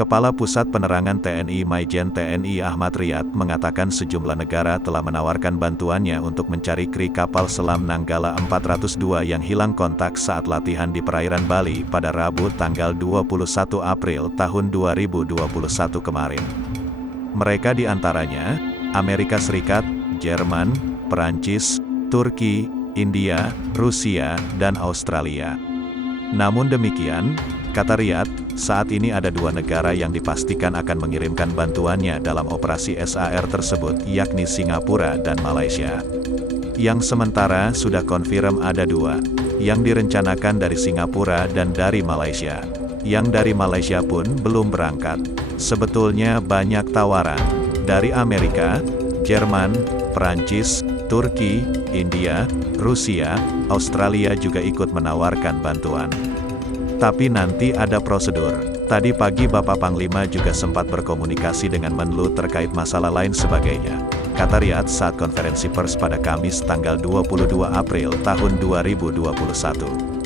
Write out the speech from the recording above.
Kepala Pusat Penerangan TNI Maijen TNI Ahmad Riyad mengatakan sejumlah negara telah menawarkan bantuannya untuk mencari kru kapal selam Nanggala 402 yang hilang kontak saat latihan di perairan Bali pada Rabu tanggal 21 April tahun 2021 kemarin. Mereka diantaranya, Amerika Serikat, Jerman, Perancis, Turki, India, Rusia, dan Australia. Namun demikian, kata Riyad, saat ini ada dua negara yang dipastikan akan mengirimkan bantuannya dalam operasi SAR tersebut, yakni Singapura dan Malaysia. Yang sementara sudah confirm ada dua, yang direncanakan dari Singapura dan dari Malaysia. Yang dari Malaysia pun belum berangkat. Sebetulnya banyak tawaran, dari Amerika, Jerman, Perancis, Turki, India, Rusia, Australia juga ikut menawarkan bantuan. Tapi nanti ada prosedur. Tadi pagi Bapak Panglima juga sempat berkomunikasi dengan Menlu terkait masalah lain sebagainya, kata Riyad saat konferensi pers pada Kamis tanggal 22 April tahun 2021.